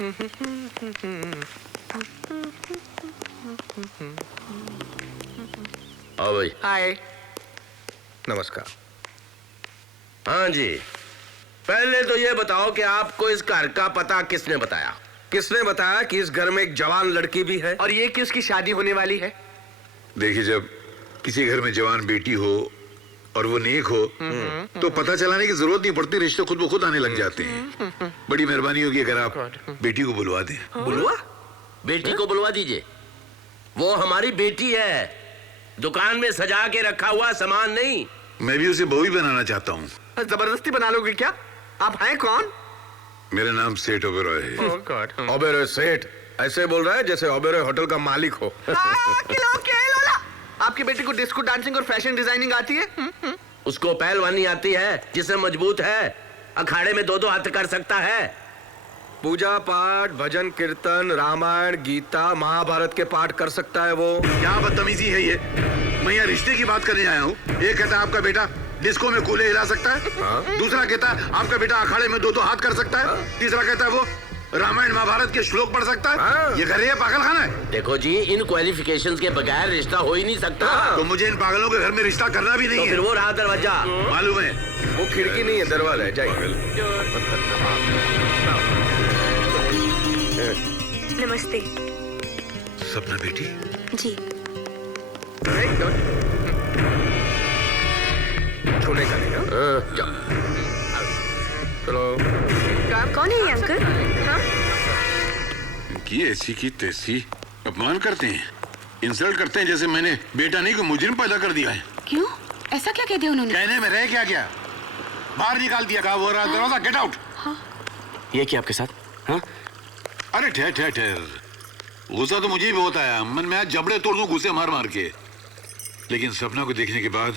आओ भाई। हाय। नमस्कार। हाँ जी, पहले तो ये बताओ कि आपको इस घर का पता किसने बताया? किसने बताया कि इस घर में एक जवान लड़की भी है? और ये किसकी शादी होने वाली है? देखिए, जब किसी घर में जवान बेटी हो और वो नेक हो तो पता चलाने की जरूरत नहीं पड़ती, रिश्ते खुद ब खुद आने लग जाते हैं। बड़ी मेहरबानी होगी अगर आप बेटी को बुलवा दें। बुलवा? बेटी को बुलवा दीजिए। वो हमारी बेटी है, दुकान में सजा के रखा हुआ सामान नहीं। मैं भी उसे बहू ही बनाना चाहता हूँ। जबरदस्ती बना लोगे क्या? आप हैं कौन? मेरा नाम सेठ ओबेरॉय है। Oh God. ओबेरॉय सेठ ऐसे बोल रहा है जैसे ओबेरॉय होटल का मालिक हो। आपकी बेटी को डिस्को डांसिंग और फैशन डिजाइनिंग आती है? उसको पहलवानी आती है, जिसे मजबूत है, अखाड़े में 2-2 हाथ कर सकता है। पूजा पाठ, भजन कीर्तन, रामायण, गीता, महाभारत के पाठ कर सकता है वो। क्या बदतमीजी है ये? मैं यहाँ रिश्ते की बात करने आया हूँ। एक कहता है आपका बेटा डिस्को में कूले हिला सकता है, दूसरा कहता है आपका बेटा अखाड़े में 2-2 हाथ कर सकता है, तीसरा कहता है वो रामायण महाभारत के श्लोक पढ़ सकता है। ये घर है पागल खाना है? देखो जी, इन क्वालिफिकेशंस के बगैर रिश्ता हो ही नहीं सकता। तो मुझे इन पागलों के घर में रिश्ता करना भी नहीं तो है। फिर वो रहा दरवाजा। मालूम है वो खिड़की नहीं है, दरवाजा है। जाइए। नमस्ते। सपना बेटी जी। छूने का नहीं। चलो। कौन है ये अंकल? हाँ? इनकी ऐसी की तैसी अपमान करते हैं, इंसल्ट करते हैं जैसे मैंने बेटा नहीं को मुजरिम पैदा कर दिया है। क्यों? ऐसा क्या कह दिया उन्होंने? कहने में रह क्या बाहर निकाल दिया। कहा वो रहा दरवाजा, गेट आउट। ये क्या आपके साथ? हाँ? अरे ठहर, गुस्सा तो मुझे भी बहुत आया। मन में आज जबड़े तोड़ दूं गुस्से मार मार के, लेकिन सपना को देखने के बाद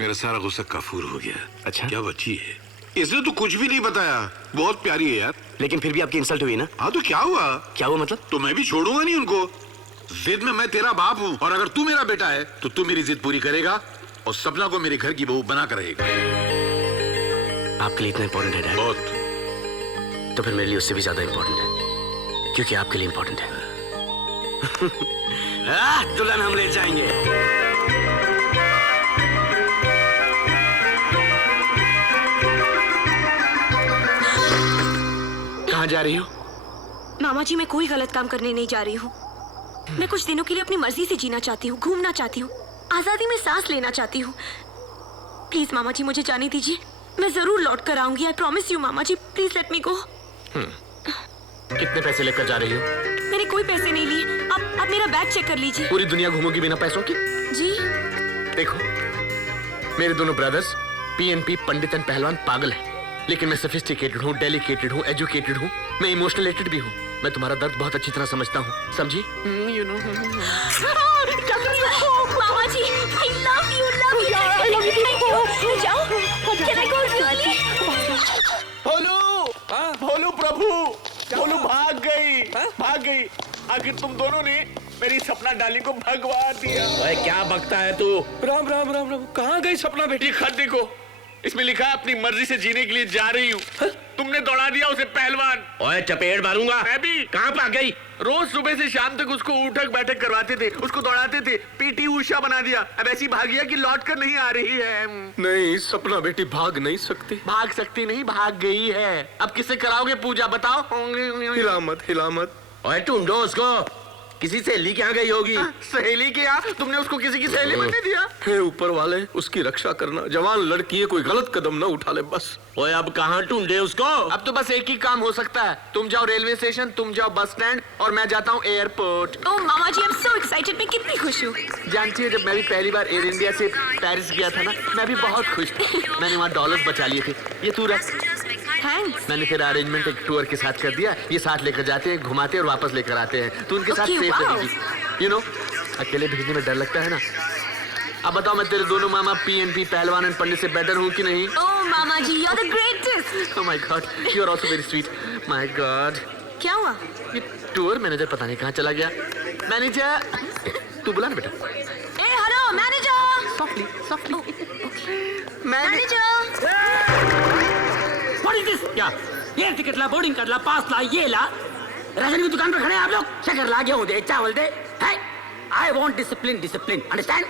मेरा सारा गुस्सा काफूर हो गया। अच्छा? क्या बच्ची है, इसने तो कुछ भी नहीं बताया। बहुत प्यारी है यार। लेकिन फिर भी आपकी इंसल्ट हुई ना? हाँ तो क्या हुआ? क्या हुआ मतलब? तो मैं भी छोड़ूंगा नहीं उनको। जिद में मैं तेरा बाप हूँ, और अगर तू मेरा बेटा है तो तू मेरी जिद पूरी करेगा और सपना को मेरे घर की बहू बना कर रहेगा। आपके लिए इतना इम्पोर्टेंट है डैड? बहुत। तो फिर मेरे लिए उससे भी ज्यादा इम्पोर्टेंट है, क्योंकि आपके लिए इम्पोर्टेंट है। दुल्हन हम ले जाएंगे। कहाँ जा रही हो? मामा जी, मैं कोई गलत काम करने नहीं जा रही हूँ। मैं कुछ दिनों के लिए अपनी मर्जी से जीना चाहती हूँ, घूमना चाहती हूँ, आजादी में सांस लेना चाहती हूँ। प्लीज मामा जी, मुझे जाने दीजिए। मैं जरूर लौट कर आऊंगी। आई प्रॉमिस यू मामा जी, प्लीज लेट मी गो। कितने पैसे लेकर जा रही हो? मैंने कोई पैसे नहीं लिए। आप मेरा बैग चेक कर लीजिए। पूरी दुनिया घूमोगी बिना पैसों की? जी। देखो, मेरे दोनों ब्रदर्स पीएनपी पंडित एंड पहलवान पागल हैं, लेकिन मैं सोफिस्टिकेटेड हूँ, डेलिकेटेड हूँ, एजुकेटेड हूँ, मैं इमोशनलेटेड भी हूँ। मैं तुम्हारा दर्द बहुत अच्छी तरह समझता हूँ, समझी? You know. मामा जी, I love you, love you, thank you. जाओ, can I go really? भोलू प्रभु, भोलू भाग गई। आखिर तुम दोनों ने मेरी सपना डाली को भगवा दिया। ओए, क्या बकता है तू? राम राम राम राम। कहाँ गई सपना बेटी? खत देखो, इसमें लिखा है अपनी मर्जी से जीने के लिए जा रही हूँ। तुमने दौड़ा दिया उसे पहलवान। ओए, चपेट मारूंगा। मैं भी। कहाँ भाग गई? रोज सुबह से शाम तक उसको उठक बैठक करवाते थे, उसको दौड़ाते थे, पीटी उषा बना दिया। अब ऐसी भागिया कि लौट कर नहीं आ रही है। नहीं, सपना बेटी भाग नहीं सकती। भाग सकती नहीं, भाग गई है। अब किससे कराओगे पूजा बताओ? हिलामत। ओए, ढूंढो उसको। किसी सहेली के यहाँ गई होगी। सहेली के यहाँ? तुमने उसको किसी की सहेली बनने दिया? हे ऊपर वाले, उसकी रक्षा करना। जवान लड़की है, कोई गलत कदम न उठा ले बस। ओए, अब कहाँ ढूंढे उसको? अब तो बस एक ही काम हो सकता है। तुम जाओ रेलवे स्टेशन, तुम जाओ बस स्टैंड, और मैं जाता हूँ एयरपोर्ट। ओह मामा जी, I'm so excited। मैं कितनी खुश हूँ। जानती है, जब मैं भी पहली बार एयर इंडिया से पेरिस गया था ना, मैं भी बहुत खुश था। मैंने वहाँ डॉलर्स बचा लिए थे। ये तू रख। थैंक्स। मैंने तेरा अरेंजमेंट एक टूर के साथ कर दिया। ये साथ लेकर जाते हैं, घुमाते और वापस लेकर आते हैं। तू उनके साथ Okay, सेफ wow. रहेगी। यू नो, अकेले भेजने में डर लगता है ना। अब बताओ, मैं तेरे दोनों मामा पीएनपी पहलवान एंड पंडित से बेटर हूँ कि नहीं? ओह मामा जी, you're the greatest। Oh my God, you are also very sweet. My God. क्या हुआ? ये टूर मैनेजर पता नहीं कहाँ चला गया। मैनेजर, तू बुला ना बेटा। ए hello manager. Softly, softly. Manager. What is this? क्या? ये टिकट ला, बोर्डिंग कार्ड ला, पास ला, ये ला। राशन की दुकान पर खड़े हैं आप लोग, शक्कर ला, गेहूं दे, चावल दे। है I want discipline, discipline, understand?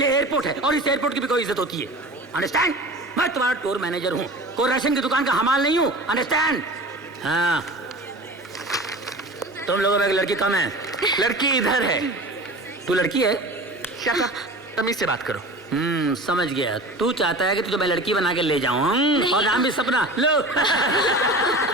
ये एयरपोर्ट है और इस एयरपोर्ट की भी कोई इज्जत होती है, अंडरस्टैंड? मैं तुम्हारा टूर मैनेजर हूँ, कोई राशन की दुकान का हमाल नहीं हूँ, अंडरस्टैंड? हाँ, तुम लोगों में एक लड़की कम है। लड़की इधर है। तू लड़की है? शट अप, तमीज से बात करो। समझ गया। तू चाहता है कि तुझे मैं लड़की बना के ले जाऊं, और नाम भी सपना। लो।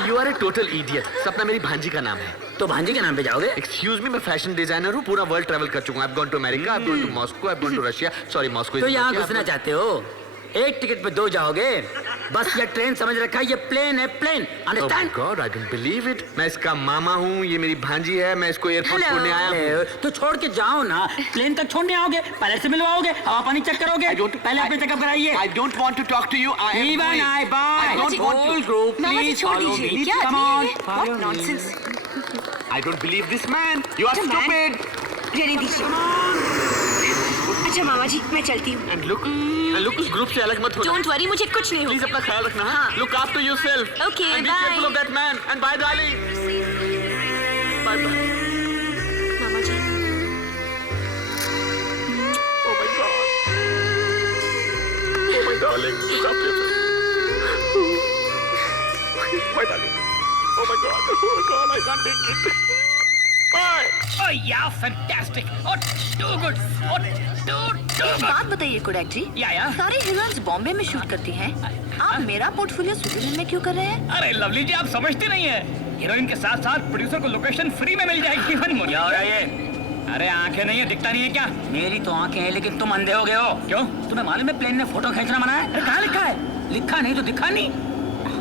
You are a total idiot. Sapna मेरी भांजी का नाम है। तो भांजी के नाम पे जाओगे? एक्सक्यूज मी, मैं फैशन डिजाइनर हूँ, पूरा वर्ल्ड ट्रैवल कर चुका हूँ। I've gone to America, I've gone to Moscow, I've gone to Russia. Sorry, Moscow is तो यहाँ Russia. घुसना चाहते हो? एक टिकट पे 2 जाओगे। बस ये ट्रेन समझ रखा है, ये प्लेन है, plane, Oh my understand? God, I don't believe it. मैं इसका मामा हूँ, ये मेरी भांजी है, मैं इसको एयरपोर्ट छोड़ने आया हूँ। तो छोड़ के जाओ ना, प्लेन तक छोड़ने आओगे, पायलट से मिलवाओगे, हवा पानी चेक करोगे। पहले अपने चेकअप कराइए। I don't want to talk to you. I am Even going. I buy. I don't want Whole to. group, mama ji please छोड़ follow दीजिए। me. क्या Come आदमी on, है? follow What me. nonsense. I don't believe this man. You are What man? stupid. रहने दीजिए। अच्छा मामा जी, मैं चलती हूँ। And look, उस ग्रुप से अलग मत हो। डोंट वरी, मुझे कुछ नहीं Please होगा। अपना ख्याल रखना। हाँ? Look after yourself. Okay, And be bye. careful of that man. And bye, darling. Bye, bye. Mama ji, Oh my God. Oh my darling. Look after yourself. My darling. Oh my God. Oh God, I can't take it. Bye. Oh yeah, fantastic. Oh, too good. Oh, too एक बात बताइए Kodak जी, या। सारी heroines Bombay में shoot करती हैं, आप मेरा पोर्टफोलियो स्विट्जरलैंड में क्यों कर रहे हैं? अरे लवली जी, आप समझते नहीं है, हीरोइन के साथ साथ प्रोड्यूसर को लोकेशन फ्री में मिल जाएगी। क्या हो रहा है ये? अरे आंखें नहीं है, दिखता नहीं है क्या? मेरी तो आंखें हैं, लेकिन तुम अंधे हो गए हो। क्यों? तुम्हें मालूम है प्लेन में फोटो खींचना मना है? अरे कहाँ लिखा है? लिखा नहीं तो दिखा नहीं।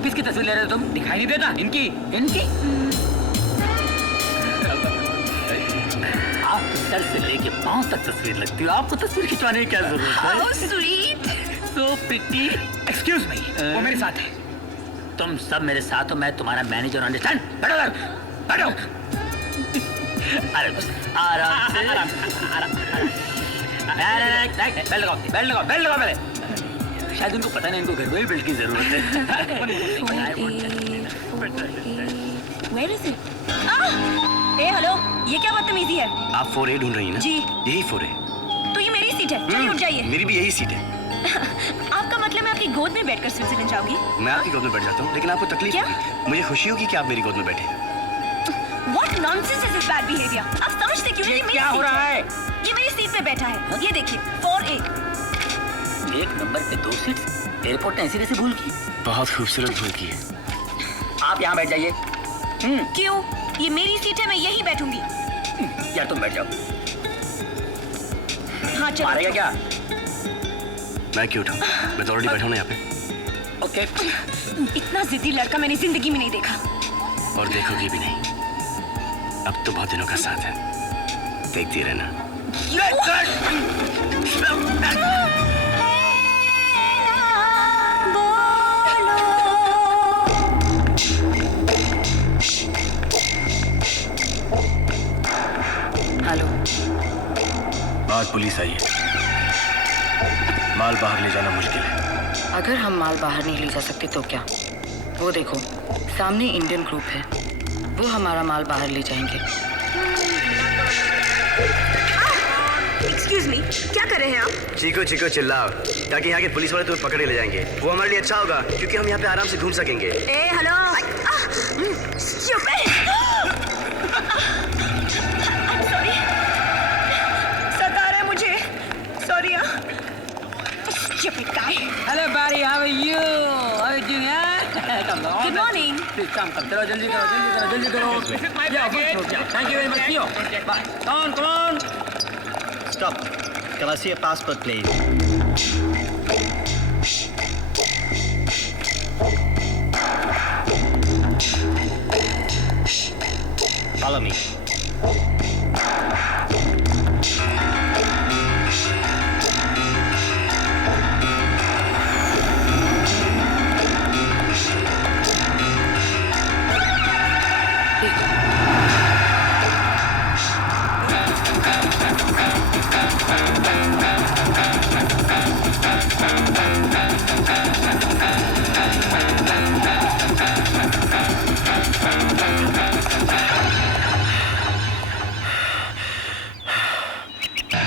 किसकी तस्वीर ले रहे हो तुम? दिखाई नहीं देता? इनकी? आप सर से लेके पांव तक तस्वीर लगती हो, आपको तस्वीर खिंचवाने की क्या जरूरत है? How sweet. So pretty. Excuse me, वो मेरे साथ है। तुम सब मेरे साथ हो, मैं तुम्हारा मैनेजर, अंडरस्टैंड? बैठो इधर, बैठो। अरे बस, आराम से। बेल्ट लगाओ पहले। शायद उनको पता नहीं, इनको घर में ही बेल्ट की जरूरत है। Where is it? A hello, ये क्या बदतमीजी है? आप 4A ढूंढ रही हैं ना? जी। यही 4A। तो ये मेरी सीट है, चलिए उठ जाइए। मेरी भी यही सीट है। आपका मतलब मैं आपकी गोद में बैठकर स्विट्जरलैंड जाऊंगी? मैं आपकी गोद में बैठ जाता हूँ, लेकिन आपको तकलीफ क्या? होगी। मुझे खुशी होगी कि आप मेरी गोद में बैठे। What nonsense is this bad behavior? आप समझते क्यों नहीं? ये मेरी क्या हो सीट रहा है? ये मेरी सीट पे बैठा है, ये देखिए 4A। एक नंबर पे 2 सीट, एयरपोर्ट ने ऐसी कैसे भूल की? बहुत खूबसूरत भूल की है। आप यहाँ बैठ जाइए। क्यों? ये मेरी सीट है, मैं यहीं बैठूंगी। यार तुम बैठ जाओ। हाँ चलो। मारेगा क्या? मैं क्यों उठूं? मैं तो ऑलरेडी बैठा हूं ना यहाँ पे। ओके। इतना जिद्दी लड़का मैंने जिंदगी में नहीं देखा। और देखोगी भी नहीं। अब तो बहुत दिनों का साथ है, देखती रहना। हेलो। बात पुलिस आई है, माल बाहर ले जाना मुश्किल है। अगर हम माल बाहर नहीं ले जा सकते तो क्या? वो देखो, सामने इंडियन ग्रुप है, वो हमारा माल बाहर ले जाएंगे। एक्सक्यूज मी, क्या कर रहे हैं आप? चीको चीको चिल्लाओ, ताकि यहाँ के पुलिस वाले तुम्हें पकड़ के ले जाएंगे। वो हमारे लिए अच्छा होगा, क्योंकि हम यहाँ पे आराम से घूम सकेंगे। ए हेलो। सॉरी, सता रहे मुझे। Sorry. Stupid guy. Hello buddy, how are you? How are you doing? Come on. Good morning. Please come. चलो जल्दी करो. This is my package. Thank you very much. See you. Bye. Come on. Stop. Can I see a passport, please? Follow me. देखो,